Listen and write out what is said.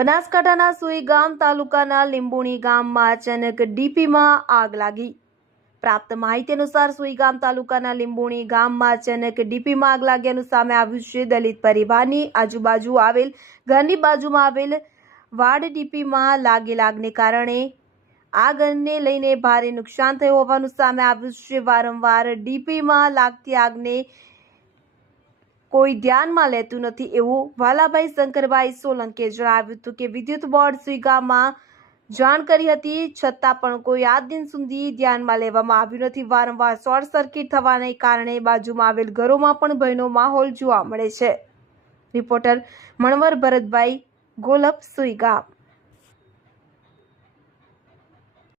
બનાસકાંઠાના સુઈગામ તાલુકાના લીંબુણી ગામમાં અચાનક ડીપીમાં આગ લાગી। પ્રાપ્ત માહિતી અનુસાર સુઈગામ તાલુકાના લીંબુણી ગામમાં અચાનક ડીપીમાં આગ લાગ્યાનું સામે આવ્યું છે। દલિત પરિવારની આજુબાજુ આવેલ ઘરની બાજુમાં આવેલ વાડ ડીપીમાં લાગેલ આગને કારણે આગને લઈને ભારે નુકસાન થયું હોવાનું સામે આવ્યું છે। વારંવાર ડીપીમાં લાગતી આગને કોઈ ધ્યાનમાં લેતું નથી એવું વાલાભાઈ શંકરભાઈ સોલંકીએ જણાવ્યું હતું કે વિદ્યુત બોર્ડ સુઈગામમાં જાણ કરી હતી, છતાં પણ કોઈ આજ દિન સુધી ધ્યાનમાં લેવામાં આવ્યું નથી। વારંવાર શોર્ટ સર્કિટ થવાને કારણે બાજુમાં આવેલ ઘરોમાં પણ ભયનો માહોલ જોવા મળે છે। રિપોર્ટર મણવર ભરતભાઈ, ગોલપ, સુઈગામ।